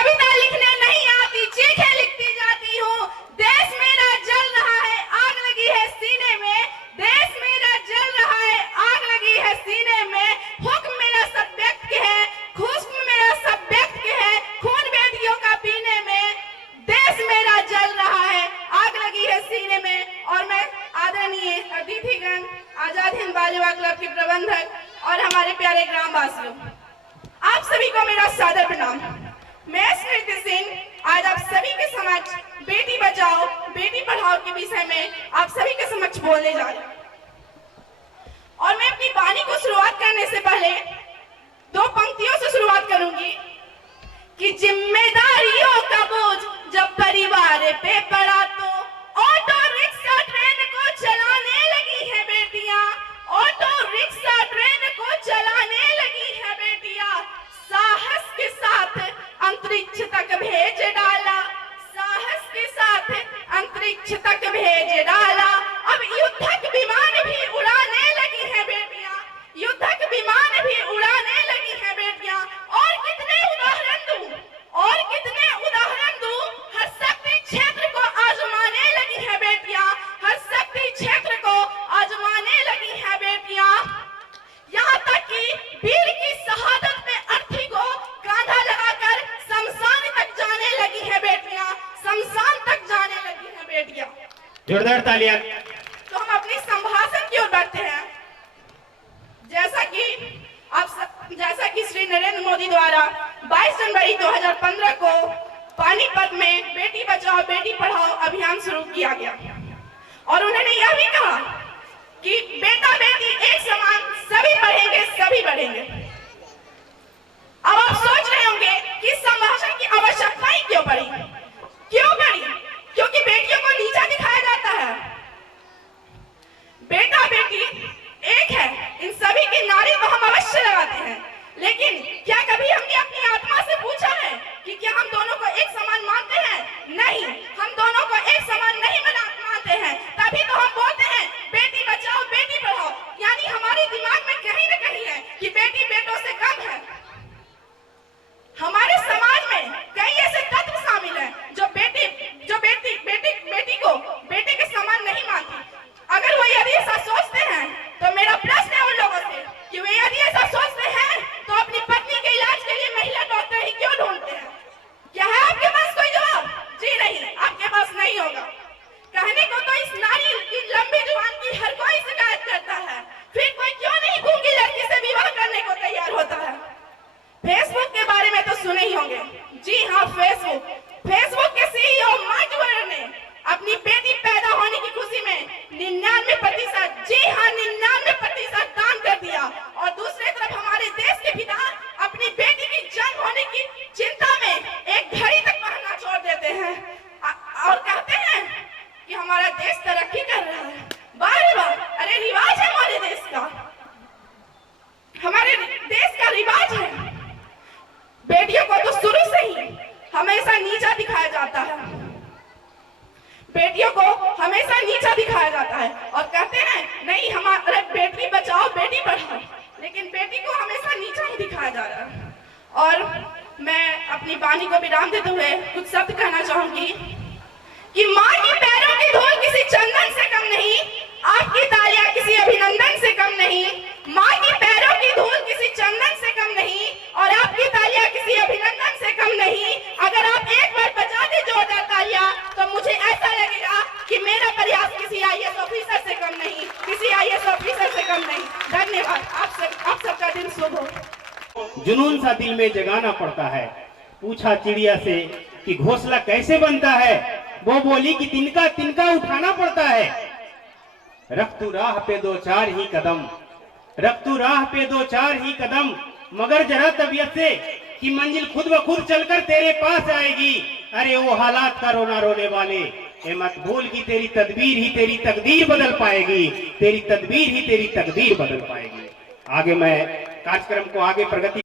कविता लिखने नहीं आती, चीखें लिखती जाती हूँ। देश मेरा जल रहा है, आग लगी है सीने में। देश मेरा जल रहा है, आग लगी है सीने में। हुक्म मेरा सब व्यक्त है, हुक्म मेरा सब व्यक्त है, खून बेटियों का पीने में। देश मेरा जल रहा है, आग लगी है सीने में। और मैं आदरणीय अतिथिगण, आजाद हिंद बाल युवा क्लब के प्रबंधक और हमारे प्यारे ग्रामवासियों, आप सभी को मेरा सादर प्रणाम। मैं स्मृति सिंह आज आप सभी के समक्ष बेटी बचाओ बेटी पढ़ाओ के विषय में आप सभी के समक्ष बोलने जा रही हूँ। और मैं अपनी वाणी को शुरुआत करने से पहले दो पंक्तियों से शुरुआत करूंगी कि जिम्मेदारियों का बोझ जब परिवार पे पड़ा तो ऑटो रिक्शा ट्रेन को चलाने लगी है बेटियां। ऑटो रिक्शा ट्रेन को चलाने लगी है बेटियां। साहस के साथ अंतरिक्ष तक भेज डाला, साहस के साथ अंतरिक्ष तक भेज डाला। अब युद्धक विमान भी उड़ाने लगी है बेटियां, युद्धक विमान भी उड़ाने लगी है बेटियां। और कितने उदाहरण दूं, और कितने उदाहरण दूं। हर शक्ति क्षेत्र को आजमाने लगी है बेटियां, हर शक्ति क्षेत्र को आजमाने लगी है बेटियां। यहाँ तक कि वीर की शहादत में अर्थी को कांधा लगाकर शमशान तक जाने लगी है बेटियां, शमशान तक जाने लगी है बेटियां। जोरदार तालियां। तो हम अपनी संभाषण की ओर बढ़ते हैं। जैसा कि श्री नरेंद्र मोदी द्वारा 22 जनवरी 2015 को पानीपत में बेटी बचाओ बेटी पढ़ाओ अभियान शुरू किया गया और उन्होंने यह भी कहा कि बेटा बेटी एक समान, सभी पढ़ेंगे सभी बढ़ेंगे। अब आप सोच रहे होंगे कि संभाषण की आवश्यकता ही क्यों पड़ी, क्यों पड़ी? क्योंकि बेटियों को नीचा दिखाया जाता है। बेटा बेटी एक है, इन सभी की नारी तो हम अवश्य लगाते हैं, लेकिन क्या कभी हमने अपनी आत्मा से पूछा है कि क्या हम दोनों को एक समान मानते हैं? नहीं, हम दोनों को एक समान नहीं मानते हैं। तभी तो हम बोलते हैं बेटी बचाओ बेटी पढ़ाओ, यानी हमारे दिमाग में कहीं न कहीं है कि बेटी बेटों से कम है। हमारे समाज में कई ऐसे तत्व शामिल हैं जो बेटी को बेटे के समान नहीं मानती। अगर वो यदि ऐसा सोचते हैं तो मेरा प्रश्न है उन लोगों से कि वे यदि ऐसा सोचते हैं तो अपनी पत्नी के इलाज के लिए महिला डॉक्टर ही क्यों ढूंढते हैं? क्या है आपके पास कोई जवाब? जी नहीं, आपके पास नहीं होगा। कहने को तो इस नारी की लंबी जुबान की हर कोई शिकायत करता है, फिर कोई क्यों नहीं गूंगी लड़की से विवाह करने को तैयार होता है? फेसबुक के बारे में तो सुने ही होंगे। जी हाँ, फेसबुक के सीईओ मार्क जुकरबर्ग ने अपनी बेटी पैदा होने की खुशी में 99%, जी हाँ 99% दान कर दिया। और दूसरी तरफ हमारे देश के पिता अपनी बेटी की जन्म होने की चिंता में एक घड़ी तक पहनना छोड़ देते हैं और कहते हैं कि हमारा देश तरक्की कर रहा है। वाह रे वाह, अरे रिवाज है हमारे देश का, हमारे देश का रिवाज है। बेटियों को तो शुरू से ही हमेशा नीचा दिखाया जाता है, बेटियों को हमेशा नीचा दिखाया जाता है और कहते हैं नहीं हमारे बेटी बचाओ बेटी पढ़ाओ, लेकिन बेटी को हमेशा नीचा ही दिखाया जा रहा है। और मैं अपनी वाणी को विराम देते हुए कुछ शब्द कहना चाहूंगी कि माँ की पैरों की धूल किसी चंदन से कम नहीं, आपकी तालियां किसी अभिनंदन से कम नहीं। माँ की पैरों की धूल किसी चंदन से कम नहीं और आपकी तालियां किसी अभिनंदन से कम नहीं। अगर आप एक बार बजा दे जोरदार तालियां तो मुझे ऐसा लगेगा कि मेरा प्रयास किसी आईएएस ऑफिसर से कम नहीं, किसी आईएएस ऑफिसर से कम नहीं। धन्यवाद। आप सबका दिन शुभ हो। जुनून सा दिल में जगाना पड़ता है। पूछा चिड़िया से कि घोंसला कैसे बनता है, वो बोली कि तिनका तिनका उठाना पड़ता है। रख तू राह पे दो चार ही कदम, रख तू राह पे दो चार ही कदम, मगर जरा तबीयत से कि मंजिल खुद ब खुद चलकर तेरे पास आएगी। अरे वो हालात का रोना रोने वाले, ये मत भूल कि तेरी तदबीर ही तेरी तकदीर बदल पाएगी, तेरी तदबीर ही तेरी तकदीर बदल पाएगी। आगे मैं कार्यक्रम को आगे प्रगति